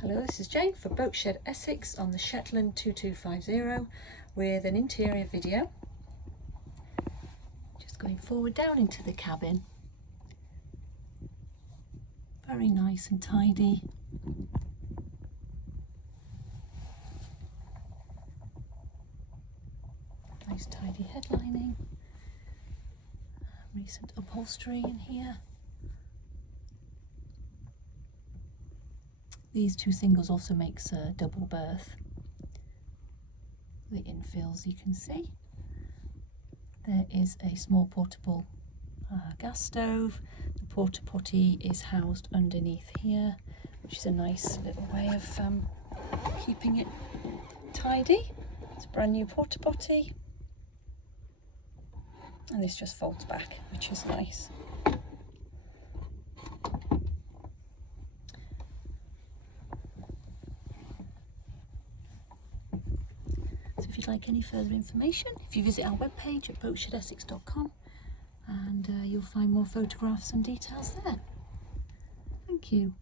Hello, this is Jane for Boatshed Essex on the Shetland 2250 with an interior video. Just going forward down into the cabin. Very nice and tidy. Nice tidy headlining. Recent upholstery in here. These two singles also makes a double berth. The infills you can see. There is a small portable gas stove. The porta potty is housed underneath here, which is a nice little way of keeping it tidy. It's a brand new porta potty. And this just folds back, which is nice. So if you'd like any further information, if you visit our webpage at boatshedessex.com, and you'll find more photographs and details there. Thank you.